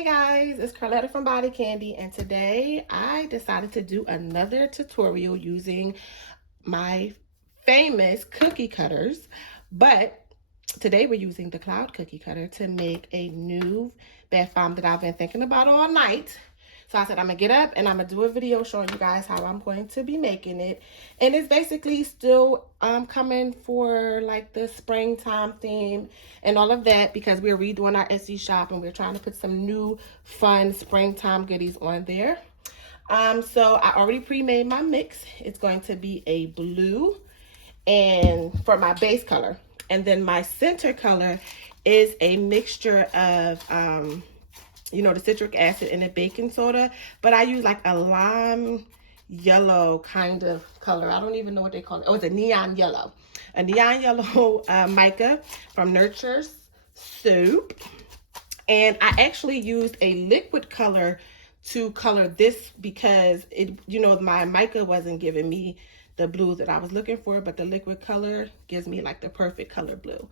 Hey guys, it's Carletta from Body Candy, and today I decided to do another tutorial using my famous cookie cutters, but today we're using the Cloud Cookie Cutter to make a new bath bomb that I've been thinking about all night. So I said I'm gonna get up and I'm gonna do a video showing you guys how I'm going to be making it. And it's basically still coming for like the springtime theme and all of that, because we're redoing our Etsy shop and we're trying to put some new fun springtime goodies on there. So I already pre-made my mix. It's going to be a blue and for my base color. And then my center color is a mixture of the citric acid and the baking soda, but I use like a lime yellow kind of color. I don't even know what they call it. Oh, it's a neon yellow. A neon yellow mica from Nurture's Soup. And I actually used a liquid color to color this because my mica wasn't giving me the blue that I was looking for, but the liquid color gives me like the perfect color blue.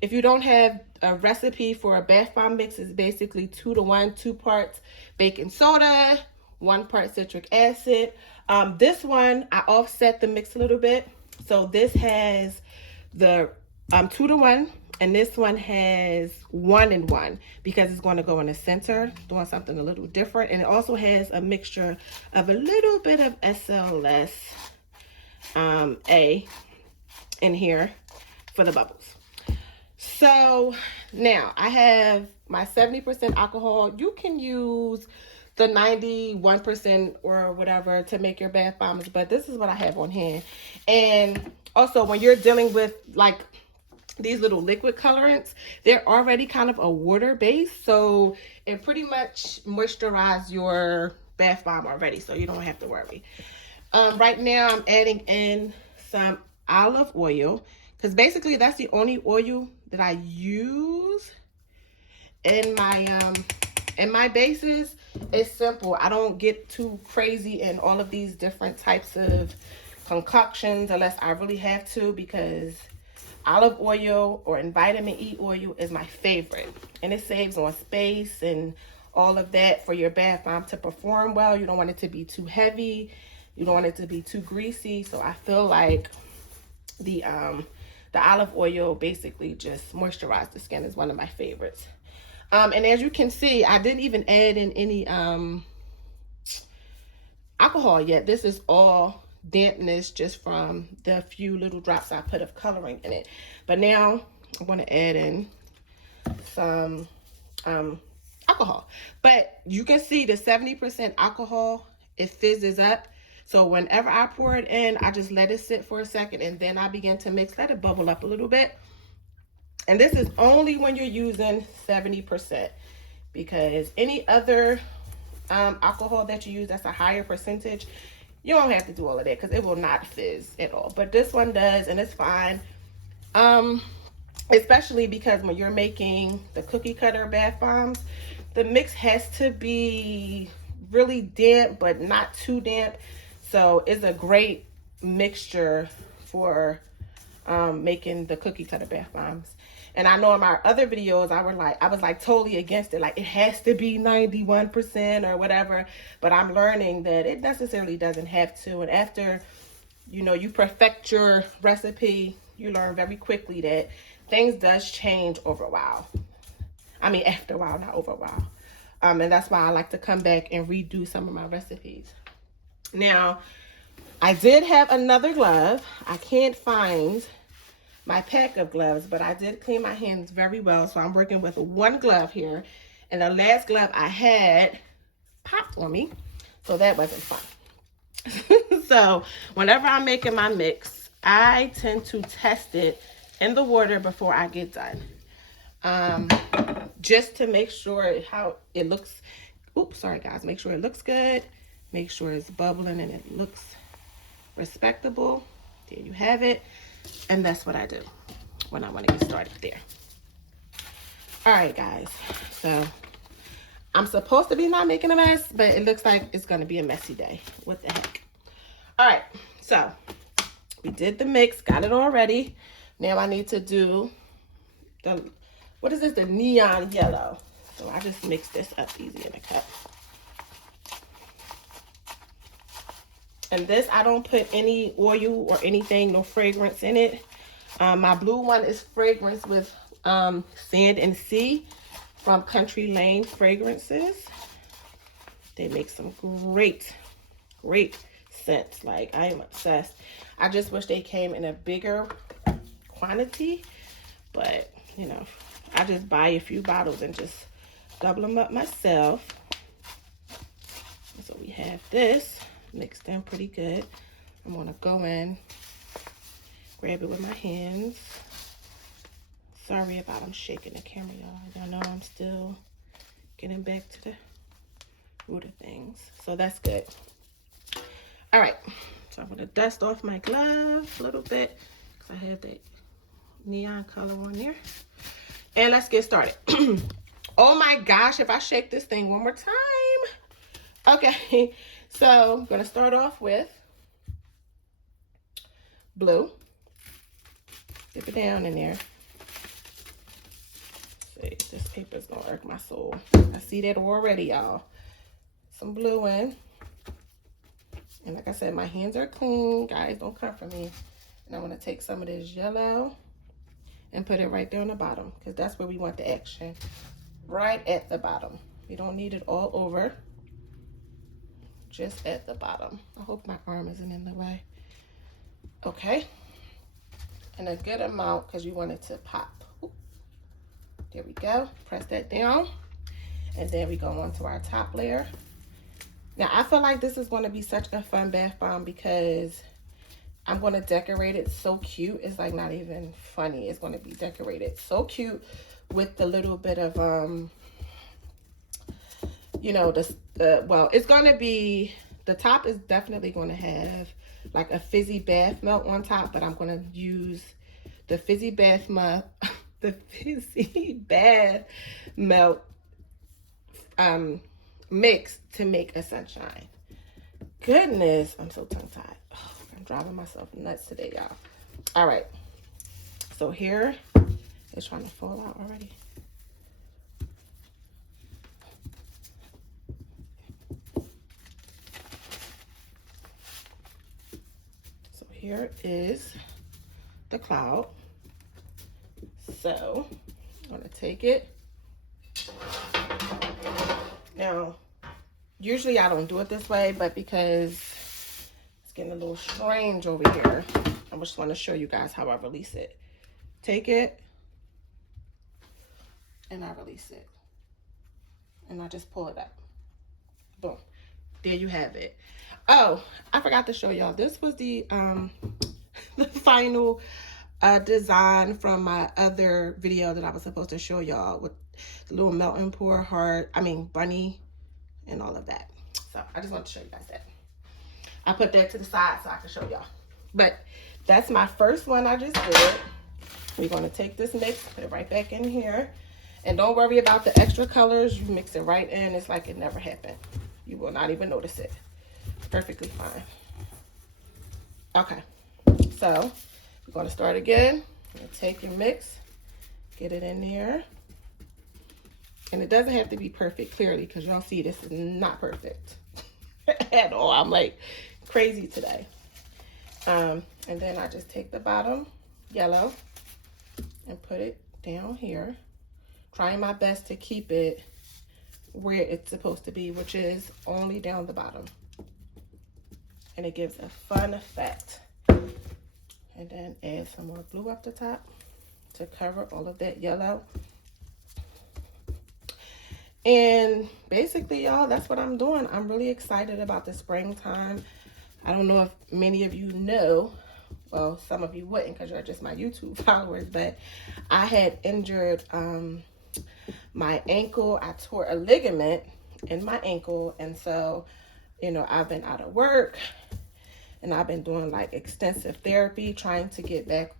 If you don't have a recipe for a bath bomb mix, it's basically 2-to-1, 2 parts baking soda, 1 part citric acid. This one, I offset the mix a little bit. So this has the 2-to-1, and this one has 1-and-1 because it's going to go in the center, doing something a little different. And it also has a mixture of a little bit of SLS A in here for the bubbles. So now I have my 70% alcohol. You can use the 91% or whatever to make your bath bombs, but this is what I have on hand. And also, when you're dealing with like these little liquid colorants, they're already kind of a water base, so it pretty much moisturizes your bath bomb already, so you don't have to worry. Right now I'm adding in some olive oil, because basically that's the only oil that I use in my bases. It's simple. I don't get too crazy in all of these different types of concoctions unless I really have to, because olive oil or vitamin E oil is my favorite, and it saves on space and all of that for your bath bomb to perform well. You don't want it to be too heavy, you don't want it to be too greasy. So I feel like the olive oil basically just moisturizes the skin, is one of my favorites. And as you can see, I didn't even add in any alcohol yet. This is all dampness just from the few little drops I put of coloring in it. But now I'm going to add in some alcohol. But you can see the 70% alcohol, it fizzes up. So whenever I pour it in, I just let it sit for a second, and then I begin to mix, let it bubble up a little bit. And this is only when you're using 70%, because any other alcohol that you use that's a higher percentage, you don't have to do all of that because it will not fizz at all. But this one does, and it's fine. Especially because when you're making the cookie cutter bath bombs, the mix has to be really damp but not too damp. So it's a great mixture for making the cookie cutter bath bombs. And I know in my other videos, I was like totally against it. Like, it has to be 91% or whatever. But I'm learning that it necessarily doesn't have to. And after, you perfect your recipe, you learn very quickly that things does change over a while. I mean, after a while, not over a while. And that's why I like to come back and redo some of my recipes. Now, I did have another glove. I can't find my pack of gloves, but I did clean my hands very well. So I'm working with one glove here. And the last glove I had popped on me. So that wasn't fun. So whenever I'm making my mix, I tend to test it in the water before I get done. Just to make sure how it looks. Oops, sorry guys. Make sure it looks good. Make sure it's bubbling and it looks respectable. There you have it. And that's what I do when I want to get started there. All right, guys. So I'm supposed to be not making a mess, but it looks like it's going to be a messy day. What the heck? All right. So we did the mix, got it all ready. Now I need to do the, what is this? The neon yellow. So I just mix this up easy in a cup. And this, I don't put any oil or anything, no fragrance in it. My blue one is fragrance with Sand and Sea from Country Lane Fragrances. They make some great scents. Like, I am obsessed. I just wish they came in a bigger quantity, but you know, I just buy a few bottles and just double them up myself. So we have this mixed in pretty good. I'm gonna go in, grab it with my hands. Sorry about I'm shaking the camera, y'all. Y'all know I'm still getting back to the root of things. So that's good. All right, so I'm gonna dust off my glove a little bit because I have that neon color on there. And let's get started. Oh my gosh, if I shake this thing one more time. Okay, so I'm gonna start off with blue. Dip it down in there. See, this paper's gonna irk my soul. I see that already, y'all. Some blue in. And like I said, my hands are clean. Guys, don't come for me. And I'm gonna take some of this yellow and put it right there on the bottom, because that's where we want the action. Right at the bottom. We don't need it all over. Just at the bottom. I hope my arm isn't in the way. Okay. And a good amount, because you want it to pop. Ooh. There we go. Press that down. And then we go on to our top layer. Now, I feel like this is going to be such a fun bath bomb because I'm going to decorate it so cute. It's like not even funny. It's going to be decorated so cute with the little bit of, you know, well, it's going to be, the top is definitely going to have like a fizzy bath melt on top, but I'm going to use the fizzy bath melt, mix to make a sunshine. Goodness, I'm so tongue-tied. Oh, I'm driving myself nuts today, y'all. All right, so here it's trying to fall out already. So here is the cloud. So I'm gonna take it. Now, usually I don't do it this way, but because it's getting a little strange over here, I just want to show you guys how I release it. Take it, and I release it. And I just pull it up. Boom. There you have it. Oh, I forgot to show y'all. This was the final design from my other video that I was supposed to show y'all with the little melt and pour heart, bunny and all of that. So I just want to show you guys that. I put that to the side so I can show y'all. But that's my first one I just did. We're going to take this mix, put it right back in here. And don't worry about the extra colors. You mix it right in. It's like it never happened. You will not even notice it. Perfectly fine. Okay. So we're going to start again. You're going to take your mix, get it in there. And it doesn't have to be perfect, clearly, because y'all see this is not perfect at all. I'm like crazy today. And then I just take the bottom yellow and put it down here. Trying my best to keep it where it's supposed to be, which is only down the bottom. And it gives a fun effect. And then add some more blue up the top to cover all of that yellow. And basically, y'all, that's what I'm doing. I'm really excited about the springtime. I don't know if many of you know, well, some of you wouldn't because you're just my YouTube followers, but I had injured my ankle. I tore a ligament in my ankle, and so, you know, I've been out of work, and I've been doing like extensive therapy, trying to get back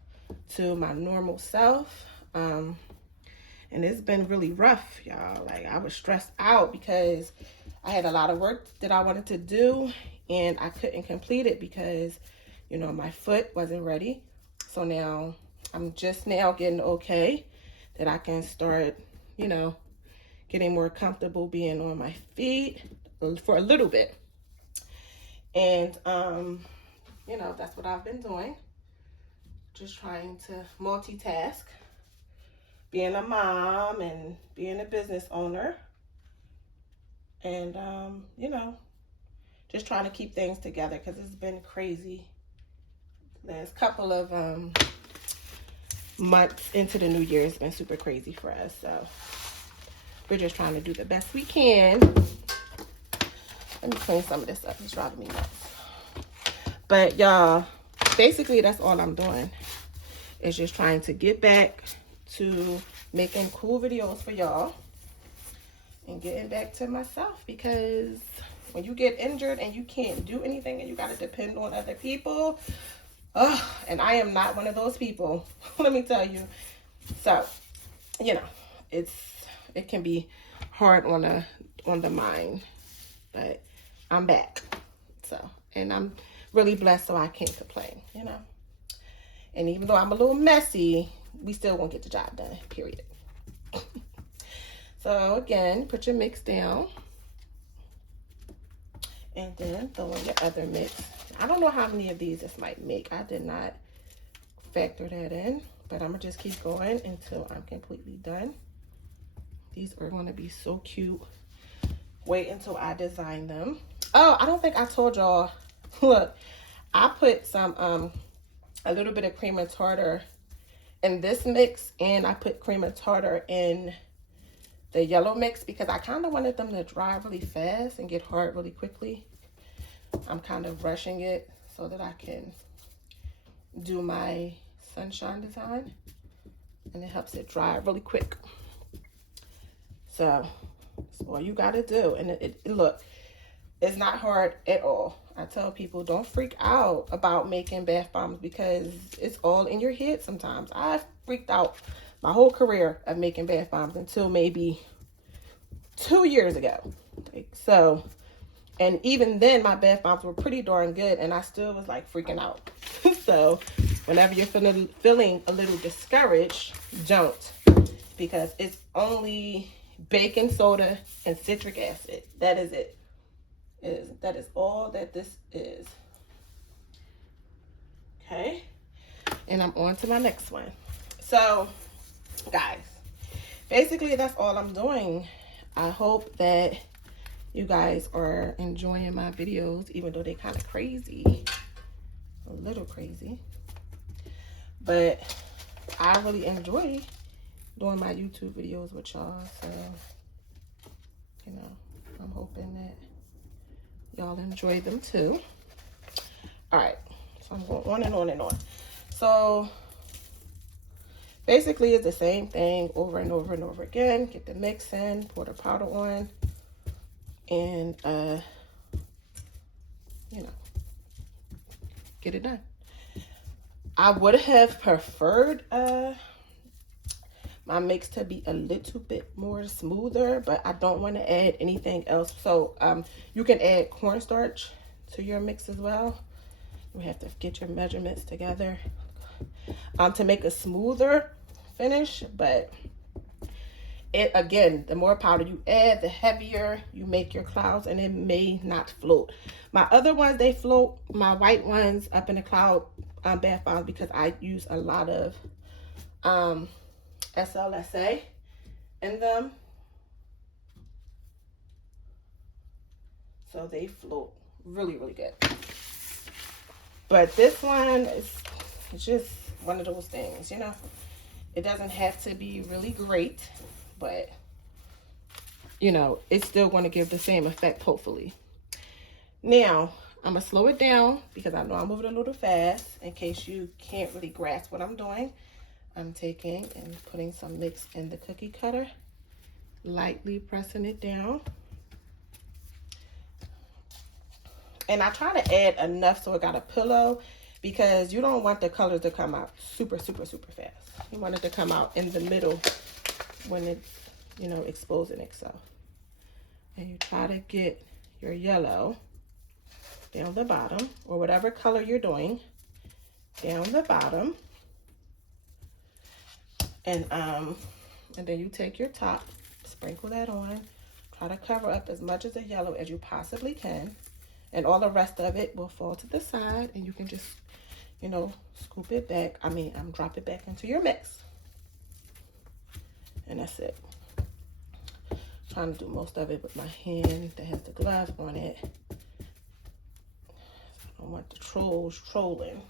to my normal self. And it's been really rough, y'all. Like, I was stressed out because I had a lot of work that I wanted to do, and I couldn't complete it because, you know, my foot wasn't ready. So now I'm just now getting okay that I can start, you know, getting more comfortable being on my feet for a little bit. And, you know, that's what I've been doing. Just trying to multitask, being a mom and being a business owner. And, you know, just trying to keep things together because it's been crazy. Last couple of months into the new year has been super crazy for us. So we're just trying to do the best we can. Let me clean some of this up. It's driving me nuts. But y'all, basically that's all I'm doing. Is just trying to get back to making cool videos for y'all. And getting back to myself, because when you get injured and you can't do anything and you got to depend on other people, and I am not one of those people, let me tell you. So, you know, it can be hard on the mind, but I'm back. So, and I'm really blessed, so I can't complain, you know. And even though I'm a little messy, we still won't get the job done, period. So again, put your mix down. And then throw in your other mix. I don't know how many of these this might make. I did not factor that in. But I'm going to just keep going until I'm completely done. These are going to be so cute. Wait until I design them. Oh, I don't think I told y'all. Look, I put some, a little bit of cream and tartar in this mix. And I put cream and tartar in the yellow mix because I kind of wanted them to dry really fast and get hard really quickly. I'm kind of rushing it so that I can do my sunshine design, and it helps it dry really quick. So that's all you got to do. And it look, it's not hard at all. I tell people, don't freak out about making bath bombs because it's all in your head sometimes. I've freaked out my whole career of making bath bombs until maybe 2 years ago. So, and even then my bath bombs were pretty darn good and I still was like freaking out. So whenever you're feeling a little discouraged, don't, because it's only baking soda and citric acid. That is it. That is all that this is. Okay, and I'm on to my next one. So guys, basically that's all I'm doing. I hope that you guys are enjoying my videos, even though they're kind of crazy, a little crazy, but I really enjoy doing my YouTube videos with y'all. So, you know, I'm hoping that y'all enjoy them too. All right, so I'm going on and on and on. So basically it's the same thing over and over and over again. Get the mix in, pour the powder on, and you know, get it done. I would have preferred my mix to be a little bit more smoother, but I don't want to add anything else. So you can add cornstarch to your mix as well. You have to get your measurements together to make a smoother finish. But it, again, the more powder you add, the heavier you make your clouds, and it may not float. My other ones, they float. My white ones up in the cloud bath bombs, because I use a lot of SLSA in them, so they float really, really good. But this one is just one of those things, you know. It doesn't have to be really great, but you know, it's still going to give the same effect, hopefully. Now I'm gonna slow it down because I know I'm moving a little fast. In case you can't really grasp what I'm doing, I'm taking and putting some mix in the cookie cutter, lightly pressing it down. And I try to add enough so it got a pillow, because you don't want the colors to come out super, super, super fast. You want it to come out in the middle when it's, you know, exposing itself. And you try to get your yellow down the bottom, or whatever color you're doing, down the bottom. And then you take your top sprinkle that on. Try to cover up as much of the yellow as you possibly can. And all the rest of it will fall to the side, and you can just, you know, scoop it back. Drop it back into your mix. And that's it. Trying to do most of it with my hand that has the glove on it. I don't want the trolls trolling.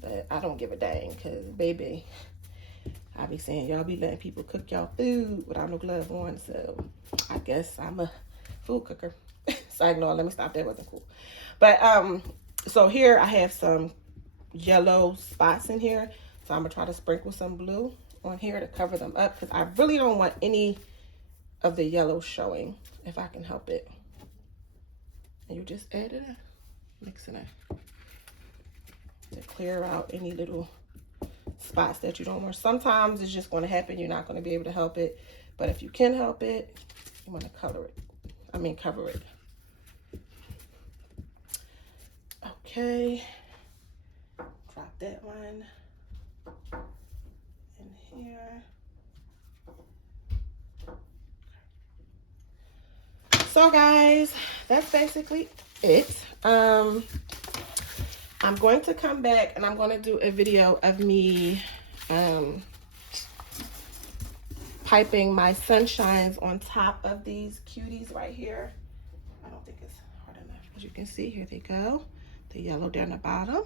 But I don't give a dang, because baby, I be saying y'all be letting people cook y'all food without no glove on, so I guess I'm a food cooker. So ignore, let me stop, that wasn't cool. But so here I have some yellow spots in here, so I'm gonna try to sprinkle some blue on here to cover them up, because I really don't want any of the yellow showing if I can help it. And you just add it in, mixing it to clear out any little spots that you don't want. Sometimes it's just going to happen, you're not going to be able to help it, but if you can help it, you want to cover it. Okay, drop that one in here. So guys, that's basically it. I'm going to come back and I'm going to do a video of me piping my sunshines on top of these cuties right here. I don't think it's hard enough. As you can see, here they go. The yellow down the bottom.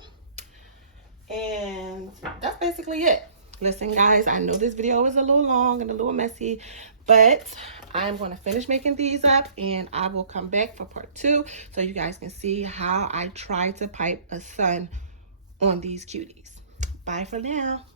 And that's basically it. Listen guys, I know this video is a little long and a little messy, but I'm going to finish making these up and I will come back for part 2 so you guys can see how I try to pipe a sun on these cuties. Bye for now.